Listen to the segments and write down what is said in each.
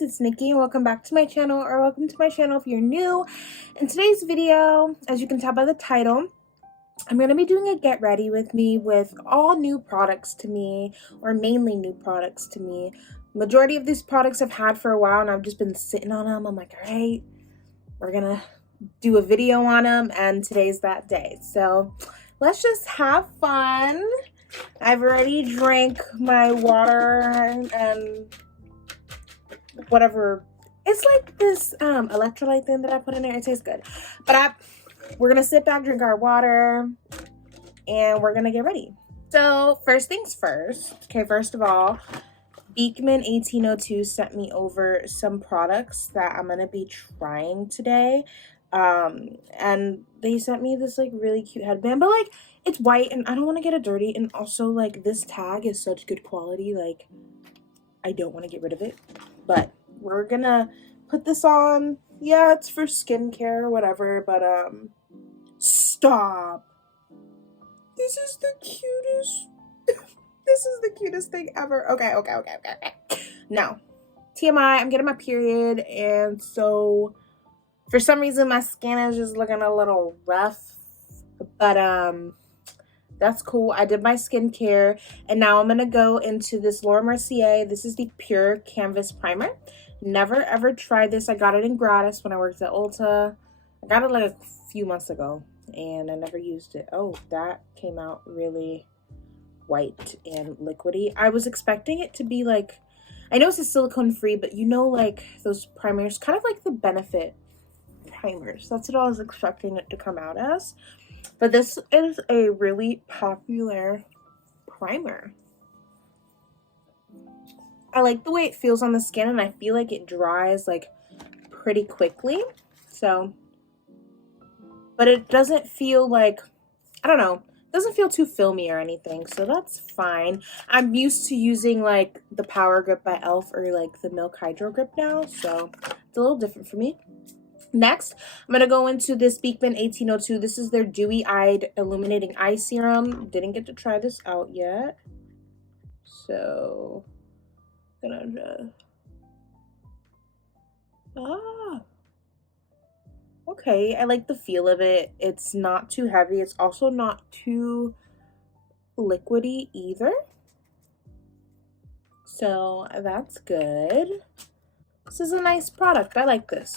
guys, it's Nikki and welcome back to my channel, or welcome to my channel if you're new. In today's video, as you can tell by the title, I'm going to be doing a get ready with me with all new products to me, or mainly new products to me. Majority of these products I've had for a while and I've just been sitting on them. I'm like, all right, we're going to do a video on them, and today's that day. So let's just have fun. I've already drank my water and whatever. It's like this electrolyte thing that I put in there. It tastes good. But we're gonna sit back, drink our water, and we're gonna get ready. So first things first. Okay, first of all, Beekman 1802 sent me over some products that I'm gonna be trying today. And they sent me this like really cute headband, but like it's white and I don't want to get it dirty, and also like this tag is such good quality, like I don't want to get rid of it. But we're gonna put this on. Yeah, it's for skincare or whatever, but stop. This is the cutest this is the cutest thing ever. Okay. Now, TMI, I'm getting my period, and so for some reason my skin is just looking a little rough, but that's cool. I did my skincare, and now I'm gonna go into this Mercier. This is the Pure Canvas Primer. Never ever tried this. I got it in gratis when I worked at Ulta. I got it like a few months ago, and I never used it. Oh, that came out really white and liquidy. I was expecting it to be like, I know it's a silicone free, but you know, like those primers, kind of like the Benefit primers. That's what I was expecting it to come out as. But this is a really popular primer. I like the way it feels on the skin, and I feel like it dries like pretty quickly. So, but it doesn't feel like, I don't know, it doesn't feel too filmy or anything, so that's fine. I'm used to using like the Power Grip by e.l.f. or like the Milk Hydro Grip now, so it's a little different for me. Next, I'm going to go into this Beekman 1802. This is their Dewy Eyed Illuminating Eye Serum. Didn't get to try this out yet. So, gonna just... okay, I like the feel of it. It's not too heavy. It's also not too liquidy either. So, that's good. This is a nice product. I like this.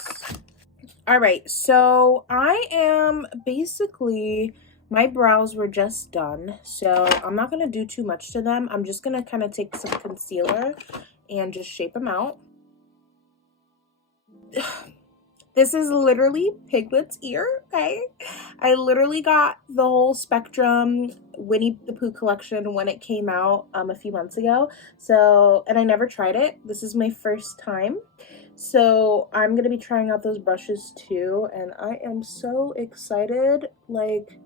All right, so I am basically, my brows were just done, so I'm not going to do too much to them. I'm just going to kind of take some concealer and just shape them out. This is literally Piglet's ear, okay? I literally got the whole Spectrum Winnie the Pooh collection when it came out a few months ago. So, and I never tried it. This is my first time. So I'm going to be trying out those brushes too, and I am so excited. Like,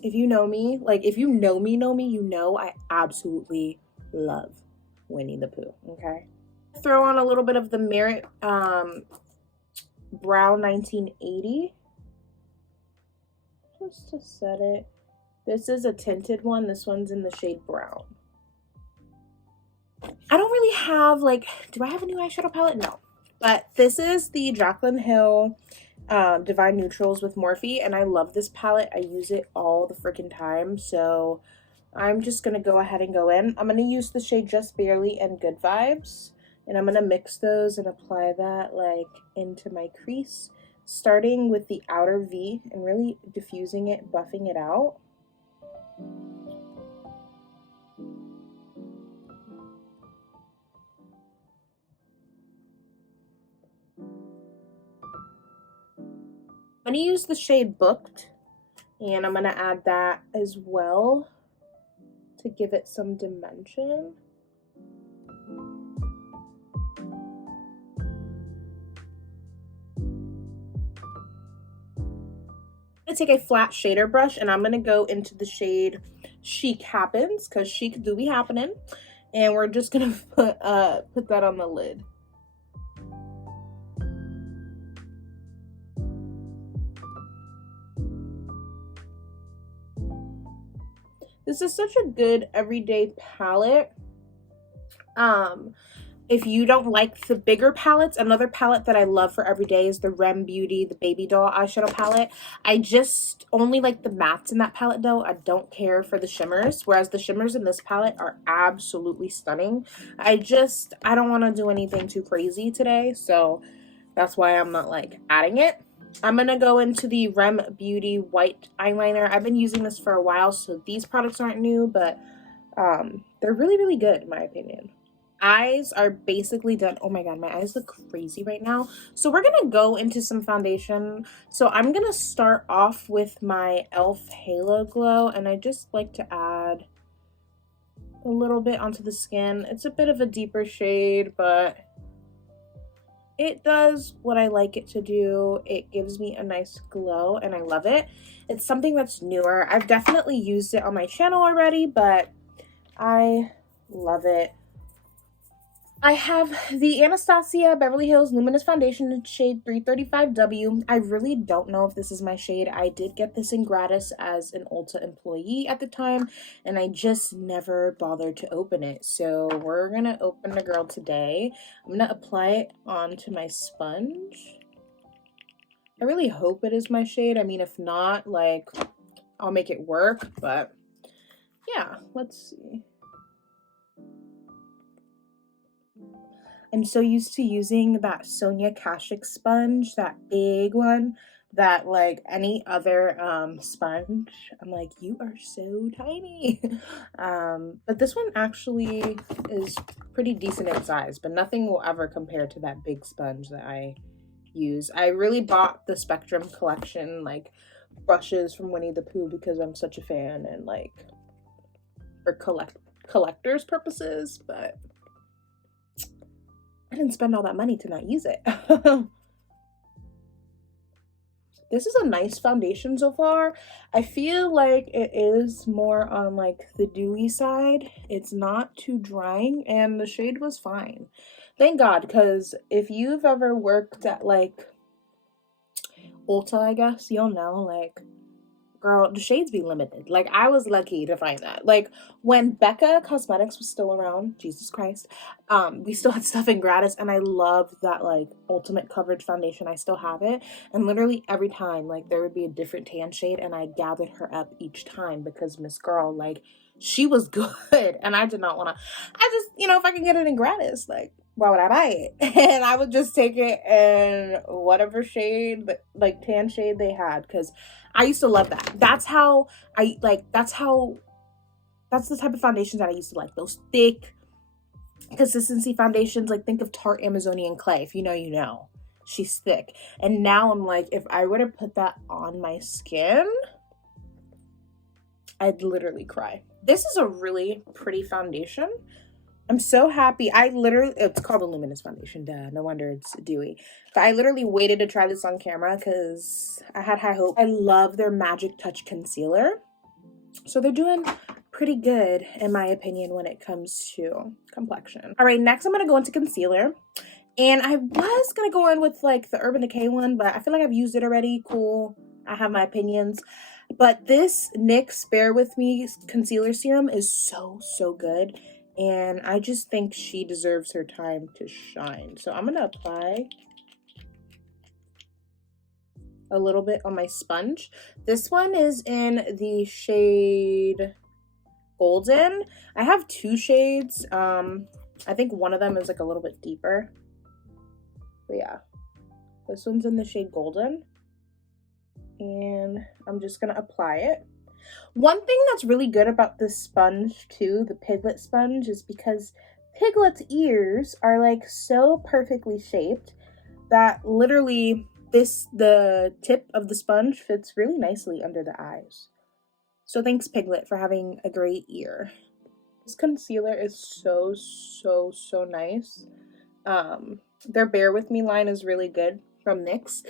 if you know me, you know I absolutely love Winnie the Pooh, okay? Throw on a little bit of the Merit Brow 1980 just to set it. This is a tinted one. This one's in the shade brown. I don't really have, like, do I have a new eyeshadow palette? No. But this is the Jaclyn Hill Divine Neutrals with Morphe, and I love this palette. I use it all the freaking time, so I'm just going to go ahead and go in. I'm going to use the shade Just Barely and Good Vibes, and I'm going to mix those and apply that, like, into my crease, starting with the outer V and really diffusing it, buffing it out. I'm going to use the shade Booked, and I'm going to add that as well to give it some dimension. I'm going to take a flat shader brush, and I'm going to go into the shade Chic Happens, because chic do be happening, and we're just going to put that on the lid. This is such a good everyday palette. If you don't like the bigger palettes, another palette that I love for every day is the Rem Beauty, the Baby Doll eyeshadow palette. I just only like the mattes in that palette though. I don't care for the shimmers, whereas the shimmers in this palette are absolutely stunning. I don't want to do anything too crazy today, so that's why I'm not like adding it. I'm going to go into the Rem Beauty white eyeliner. I've been using this for a while, so these products aren't new, but they're really, really good in my opinion. Eyes are basically done. Oh my god, my eyes look crazy right now. So we're gonna go into some foundation. So I'm gonna start off with my e.l.f. Halo Glow, and I just like to add a little bit onto the skin. It's a bit of a deeper shade, but it does what I like it to do. It gives me a nice glow and I love it. It's something that's newer. I've definitely used it on my channel already, but I love it. I have the Anastasia Beverly Hills Luminous Foundation in shade 335W. I really don't know if this is my shade. I did get this in gratis as an Ulta employee at the time, and I just never bothered to open it. So we're going to open the girl today. I'm going to apply it onto my sponge. I really hope it is my shade. I mean, if not, like, I'll make it work, but yeah, let's see. I'm so used to using that Sonia Kashuk sponge, that big one, that like any other sponge, I'm like, you are so tiny. But this one actually is pretty decent in size, but nothing will ever compare to that big sponge that I use. I really bought the Spectrum collection, like brushes from Winnie the Pooh, because I'm such a fan and like for collector's purposes, but I didn't spend all that money to not use it. This is a nice foundation so far. I feel like it is more on like the dewy side. It's not too drying and the shade was fine. Thank God, because if you've ever worked at like Ulta, I guess, you'll know, like, girl, the shades be limited. Like, I was lucky to find that. Like, when Becca Cosmetics was still around, Jesus Christ, we still had stuff in gratis, and I loved that, like, ultimate coverage foundation. I still have it, and literally every time, like, there would be a different tan shade, and I gathered her up each time because Miss Girl, like, she was good, and I did not want to, I just, you know, if I can get it in gratis, like, why would I buy it? And I would just take it in whatever shade, like, tan shade they had, because I used to love that. That's how I like, that's the type of foundations that I used to like. Those thick consistency foundations. Like, think of Tarte Amazonian Clay. If you know, you know. She's thick. And now I'm like, if I were to put that on my skin, I'd literally cry. This is a really pretty foundation. I'm so happy. It's called the Luminous Foundation, duh. No wonder it's dewy. But I literally waited to try this on camera because I had high hope. I love their Magic Touch Concealer. So they're doing pretty good, in my opinion, when it comes to complexion. All right, next I'm going to go into concealer. And I was going to go in with, like, the Urban Decay one, but I feel like I've used it already. Cool. I have my opinions. But this NYX Bare With Me Concealer Serum is so, so good. And I just think she deserves her time to shine. So I'm going to apply a little bit on my sponge. This one is in the shade Golden. I have two shades. I think one of them is like a little bit deeper. But yeah, this one's in the shade Golden. And I'm just going to apply it. One thing that's really good about this sponge too, the Piglet sponge, is because Piglet's ears are like so perfectly shaped that literally the tip of the sponge fits really nicely under the eyes. So thanks, Piglet, for having a great ear. This concealer is so, so, so nice. Their Bare With Me line is really good from NYX.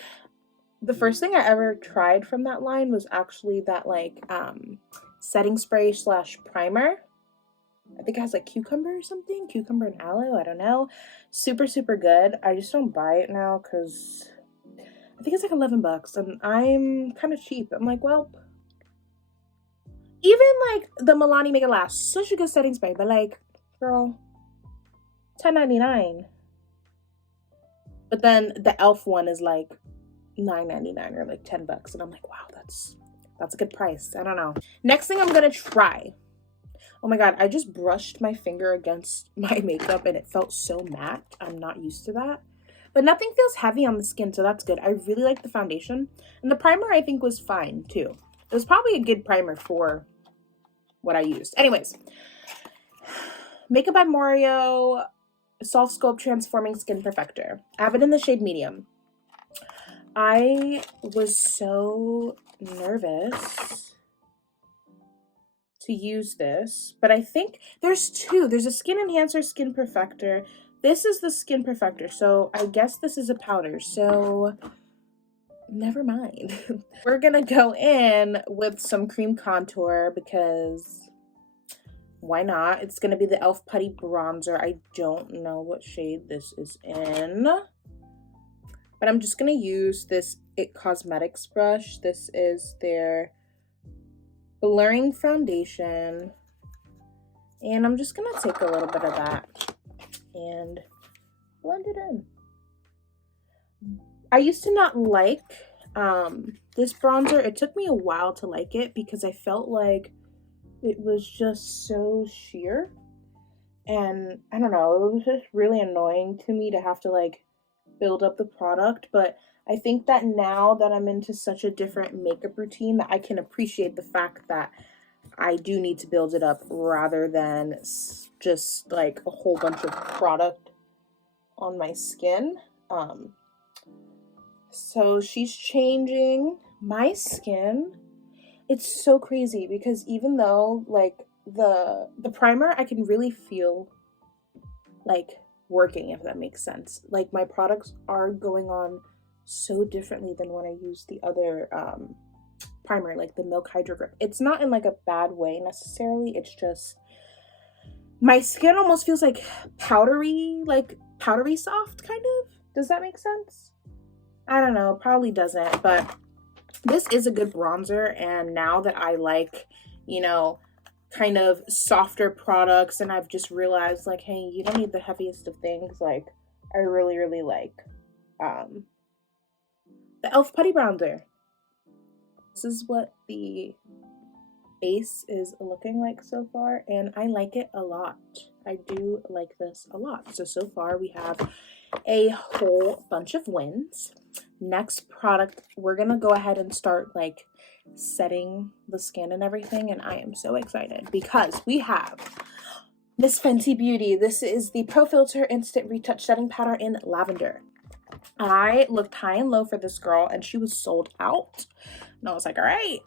The first thing I ever tried from that line was actually that, like, setting spray / primer. I think it has, like, cucumber or something. Cucumber and aloe, I don't know. Super, super good. I just don't buy it now because I think it's like $11 and I'm kind of cheap. I'm like, well, even, like, the Milani Make It Last, such a good setting spray, but, like, girl, $10.99. But then the e.l.f. one is like $9.99 or like $10. And I'm like, wow, that's a good price. I don't know. Next thing I'm gonna try. Oh my god, I just brushed my finger against my makeup and it felt so matte. I'm not used to that. But nothing feels heavy on the skin, so that's good. I really like the foundation. And the primer I think was fine too. It was probably a good primer for what I used. Anyways, Makeup by Morphe Soft Sculpt Transforming Skin Perfector. I have it in the shade medium. I was so nervous to use this, but I think there's two. There's a Skin Enhancer, Skin Perfector. This is the Skin Perfector, so I guess this is a powder, so never mind. We're gonna go in with some cream contour because why not? It's gonna be the e.l.f. Putty Bronzer. I don't know what shade this is in, but I'm just gonna use this IT Cosmetics brush. This is their blurring foundation, and I'm just gonna take a little bit of that and blend it in. I used to not like this bronzer. It took me a while to like it because I felt like it was just so sheer, and I don't know, it was just really annoying to me to have to like build up the product. But I think that now that I'm into such a different makeup routine, that I can appreciate the fact that I do need to build it up rather than just like a whole bunch of product on my skin. So she's changing my skin. It's so crazy because even though like the primer, I can really feel like working, if that makes sense. Like my products are going on so differently than when I use the other primer, like the Milk Hydro Grip. It's not in like a bad way necessarily. It's just my skin almost feels like powdery soft kind of. Does that make sense? I don't know, probably doesn't, but this is a good bronzer. And now that I like, you know, kind of softer products, and I've just realized like, hey, you don't need the heaviest of things. Like I really, really like the e.l.f. Putty Bronzer. This is what the base is looking like so far, and I like it a lot. I do like this a lot. So far we have a whole bunch of wins. Next product, we're gonna go ahead and start like setting the skin and everything, and I am so excited because we have Miss Fenty Beauty. This is the Pro Filter Instant Retouch Setting Powder in Lavender. I looked high and low for this girl and she was sold out, and I was like, all right.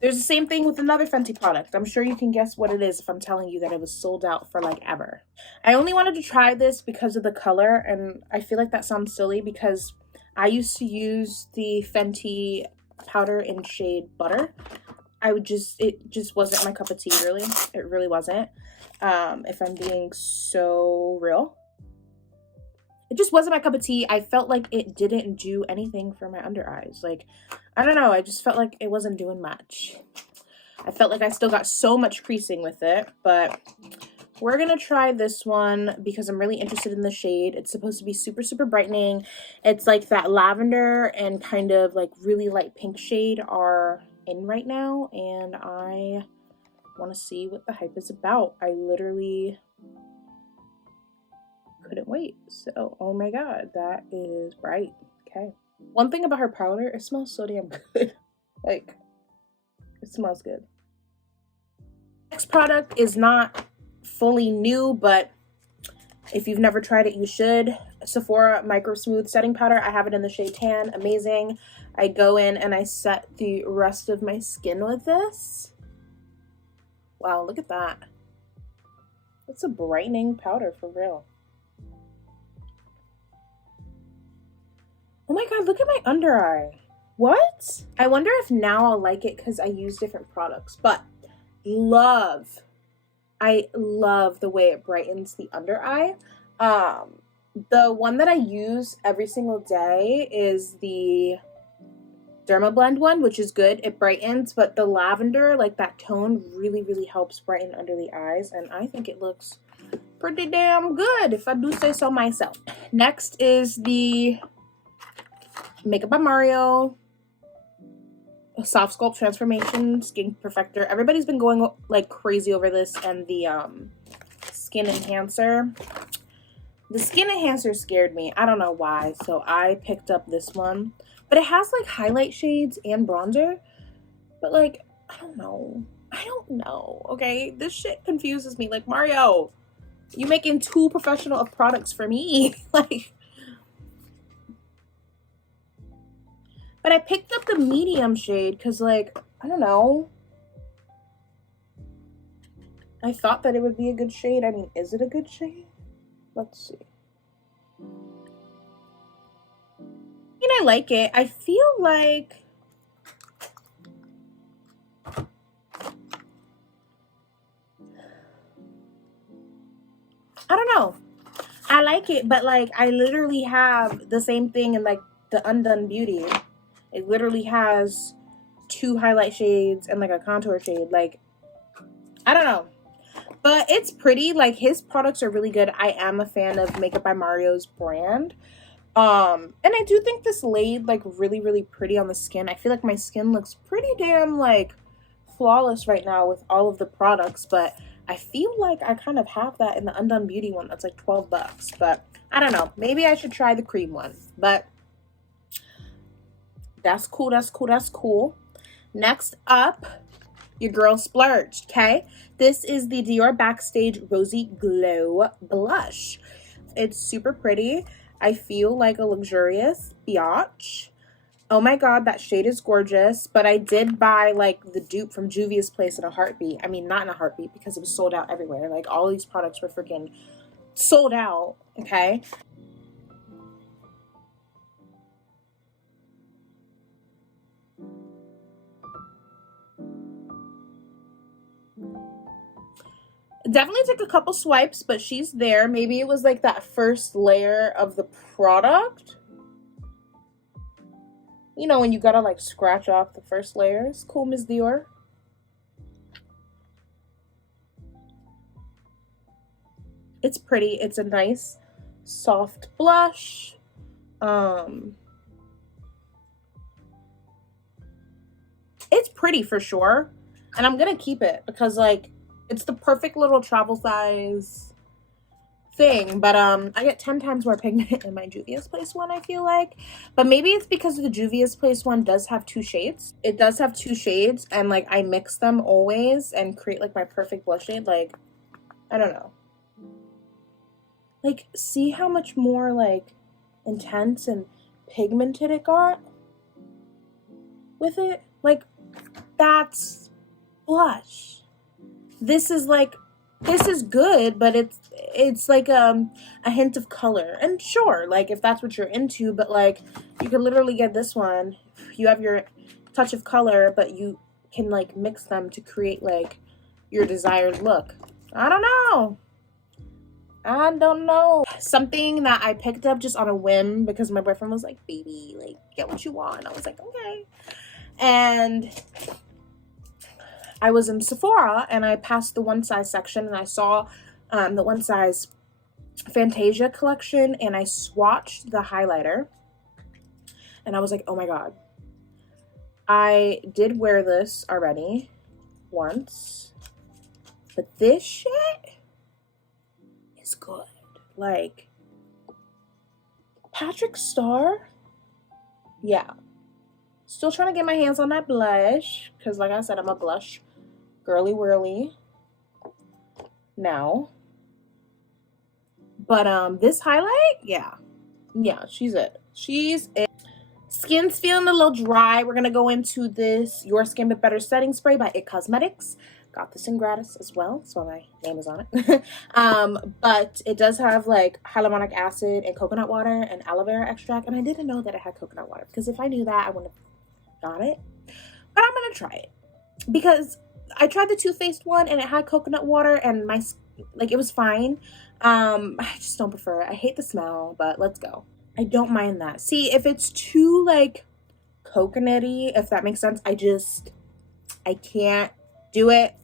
There's the same thing with another Fenty product. I'm sure you can guess what it is if I'm telling you that it was sold out for like ever. I only wanted to try this because of the color, and I feel like that sounds silly because I used to use the Fenty powder in shade Butter. It just wasn't my cup of tea, really. It really wasn't. If I'm being so real. It just wasn't my cup of tea. I felt like it didn't do anything for my under eyes. Like, I don't know. I just felt like it wasn't doing much. I felt like I still got so much creasing with it, but we're going to try this one because I'm really interested in the shade. It's supposed to be super, super brightening. It's like that lavender and kind of like really light pink shade are in right now, and I want to see what the hype is about. I literally couldn't wait. So, oh my god, that is bright. Okay. One thing about her powder, it smells so damn good. Like, it smells good. Next product is not fully new, but if you've never tried it, you should. Sephora Microsmooth Setting Powder. I have it in the shade Tan. Amazing. I go in and I set the rest of my skin with this. Wow, look at that. It's a brightening powder for real. Oh my god, look at my under eye. What? I wonder if now I'll like it because I use different products, but I love the way it brightens the under eye. The one that I use every single day is the Dermablend one, which is good. It brightens, but the lavender, like that tone, really, really helps brighten under the eyes, and I think it looks pretty damn good, if I do say so myself. Next is the Makeup by Mario Soft Sculpt Transformation Skin Perfector. Everybody's been going like crazy over this, and the Skin Enhancer. The Skin Enhancer scared me. I don't know why, so I picked up this one. But it has like highlight shades and bronzer. But like, I don't know. Okay, this shit confuses me. Like, Mario, you making too professional of products for me. Like, but I picked up the medium shade because, like, I don't know. I thought that it would be a good shade. I mean, is it a good shade? Let's see. I mean, I like it. I feel like I don't know. I like it, but like I literally have the same thing in like the Undone Beauty. It literally has 2 highlight shades and like a contour shade. Like, I don't know. But it's pretty. Like, his products are really good. I am a fan of Makeup by Mario's brand. And I do think this laid like really, really pretty on the skin. I feel like my skin looks pretty damn like flawless right now with all of the products, but I feel like I kind of have that in the Undone Beauty one that's like $12. But I don't know. Maybe I should try the cream one. But that's cool. That's cool. That's cool. Next up, your girl splurged, okay? This is the Dior Backstage Rosy Glow Blush. It's super pretty. I feel like a luxurious biatch. Oh my god, that shade is gorgeous. But I did buy like the dupe from Juvia's Place in a heartbeat. I mean, not in a heartbeat because it was sold out everywhere. Like, all these products were freaking sold out, okay? Definitely took a couple swipes, but she's there. Maybe it was like that first layer of the product. You know, when you gotta like scratch off the first layers. Cool, Ms. Dior. It's pretty. It's a nice soft blush. It's pretty for sure. And I'm gonna keep it because like it's the perfect little travel size thing. But I get 10 times more pigment in my Juvia's Place one, I feel like. But maybe it's because the Juvia's Place one does have 2 shades. It does have 2 shades, and like I mix them always and create like my perfect blush shade. Like, I don't know. Like, see how much more like intense and pigmented it got with it? Like, that's blush. This is good, but it's like a hint of color. And sure, like if that's what you're into, but like you can literally get this one. You have your touch of color, but you can like mix them to create like your desired look. I don't know. Something that I picked up just on a whim because my boyfriend was like, baby, like get what you want. I was like, okay. And I was in Sephora and I passed the one size section and I saw the one size Fantasia collection, and I swatched the highlighter and I was like, oh my god. I did wear this already once, but this shit is good. Like, Patrick Star, yeah. Still trying to get my hands on that blush because like I said, I'm a blush girly whirly now. But this highlight, yeah, she's it. Skin's feeling a little dry. We're gonna go into this Your Skin But Better setting spray by It Cosmetics. Got this in gratis as well, so my name is on it. But it does have like hyaluronic acid and coconut water and aloe vera extract, and I didn't know that it had coconut water because if I knew that, I wouldn't have got it. But I'm gonna try it because I tried the Too Faced one and it had coconut water and it was fine. I just don't prefer it. I hate the smell, but let's go. I don't mind that. See, if it's too like coconutty, if that makes sense, I can't do it.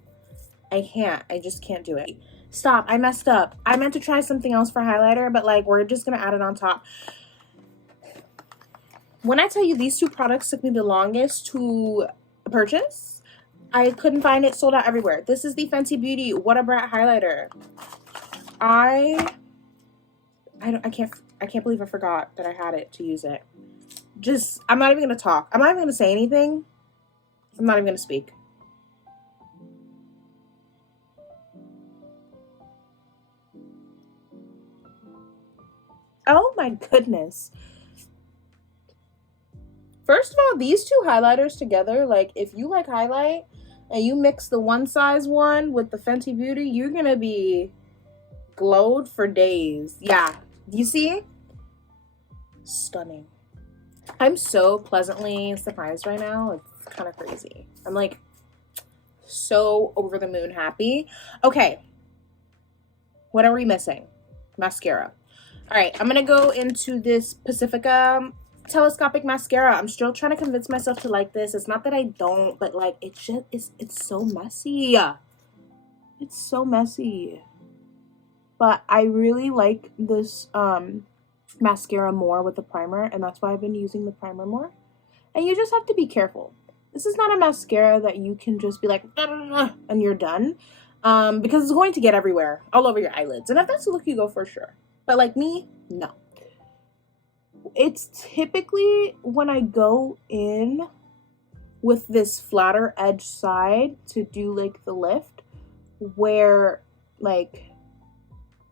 I just can't do it. Stop, I messed up. I meant to try something else for highlighter, but like we're just gonna add it on top. When I tell you these two products took me the longest to purchase, I couldn't find it, sold out everywhere. This is the Fenty Beauty What a Brat highlighter. I can't believe I forgot that I had it to use it. I'm not even gonna talk. I'm not even gonna say anything. I'm not even gonna speak. Oh my goodness. First of all, these two highlighters together, like if you like highlight and you mix the one size one with the Fenty Beauty, you're gonna be glowed for days. Yeah, you see? Stunning. I'm so pleasantly surprised right now. It's kind of crazy. I'm like so over the moon happy. Okay. What are we missing? Mascara. All right, I'm gonna go into this Pacifica Telescopic mascara. I'm still trying to convince myself to like this. It's not that I don't, but like it's so messy. It's so messy. But I really like this mascara more with the primer, and that's why I've been using the primer more. And you just have to be careful. This is not a mascara that you can just be like and you're done, because it's going to get everywhere, all over your eyelids. And if that's the look you go for, sure. But like me, no. It's typically when I go in with this flatter edge side to do like the lift, where like,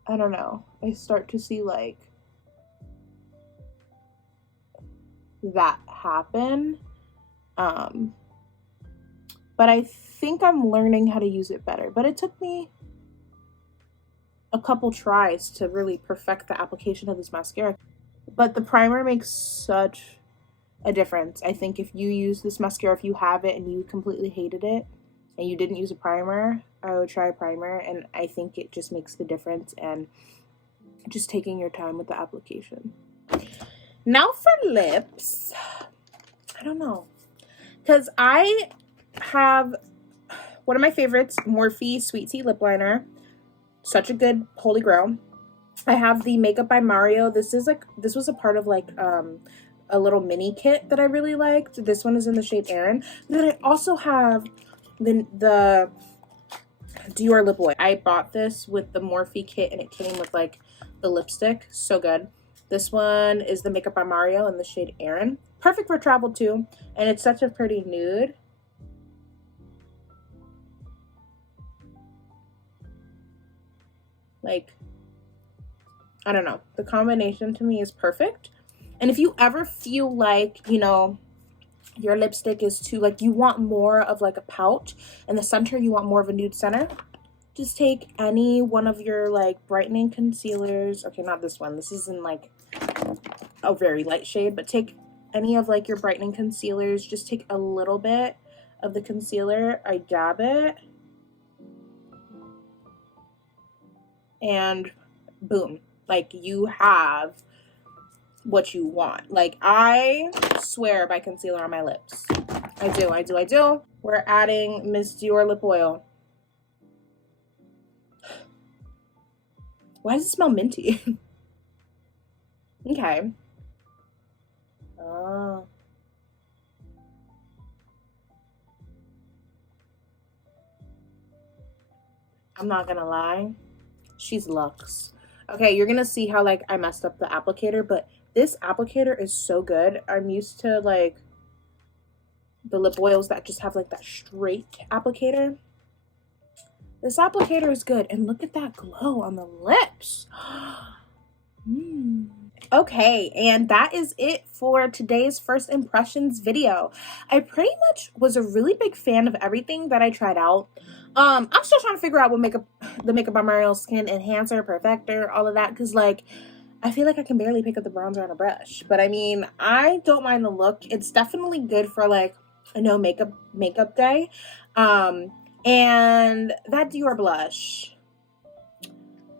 I don't know, I start to see like that happen. But I think I'm learning how to use it better. But it took me a couple tries to really perfect the application of this mascara. But the primer makes such a difference. I think if you use this mascara, if you have it and you completely hated it and you didn't use a primer, I would try a primer, and I think it just makes the difference, and just taking your time with the application. Now for lips, I don't know, because I have one of my favorites, Morphe Sweet Tea Lip Liner. Such a good holy grail. I have the Makeup by Mario. This was a part of like a little mini kit that I really liked. This one is in the shade Aaron. Then I also have the Dior lip oil. I bought this with the Morphe kit, and it came with like the lipstick. So good. This one is the Makeup by Mario in the shade Aaron. Perfect for travel too, and it's such a pretty nude. Like, I don't know. The combination to me is perfect. And if you ever feel like, you know, your lipstick is too, like, you want more of like a pout in the center, you want more of a nude center, just take any one of your like brightening concealers. Okay, not this one. This is in like a very light shade, but take any of like your brightening concealers. Just take a little bit of the concealer. I dab it. And boom, like you have what you want. Like, I swear by concealer on my lips. I do. We're adding Miss Dior lip oil. Why does it smell minty? Okay. Oh. I'm not gonna lie. She's luxe. Okay, you're gonna see how like I messed up the applicator, but this applicator is so good. I'm used to like the lip oils that just have like that straight applicator. This applicator is good, and look at that glow on the lips. Okay, and that is it for today's first impressions video. I pretty much was a really big fan of everything that I tried out. I'm still trying to figure out what the Makeup by Mario Skin Enhancer, Perfector, all of that, because like I feel like I can barely pick up the bronzer on a brush. But I mean, I don't mind the look. It's definitely good for like a no makeup day. And that Dior blush,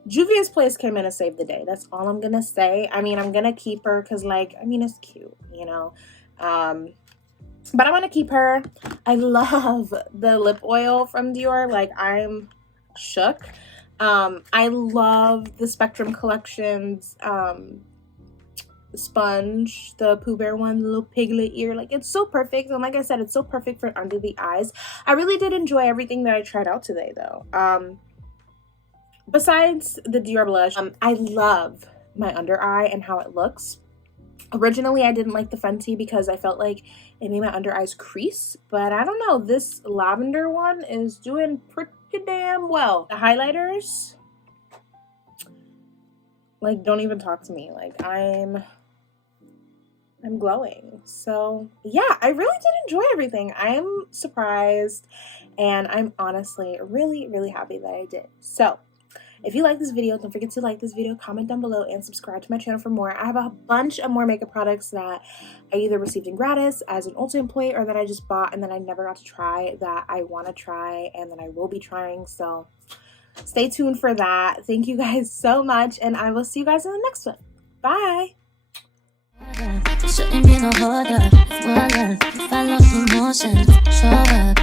Juvia's Place came in and saved the day. That's all I'm gonna say. I mean, I'm gonna keep her because like, I mean, it's cute, you know. But I'm gonna keep her. I love the lip oil from Dior. Like, I'm shook. I love the Spectrum Collections sponge, the Pooh Bear one, the little piglet ear. Like, it's so perfect, and like I said, it's so perfect for under the eyes. I really did enjoy everything that I tried out today, though. Besides the Dior blush, I love my under eye and how it looks. Originally, I didn't like the Fenty because I felt like it made my under eyes crease, but I don't know, this lavender one is doing pretty damn well. The highlighters, like, don't even talk to me. Like, I'm glowing. So yeah, I really did enjoy everything. I am surprised, and I'm honestly really, really happy that I did. So if you like this video, don't forget to like this video, comment down below, and subscribe to my channel for more. I have a bunch of more makeup products that I either received in gratis as an Ulta employee, or that I just bought and then I never got to try, that I want to try and that I will be trying. So stay tuned for that. Thank you guys so much, and I will see you guys in the next one. Bye. Shouldn't be no hold up, if I lost emotions, show up.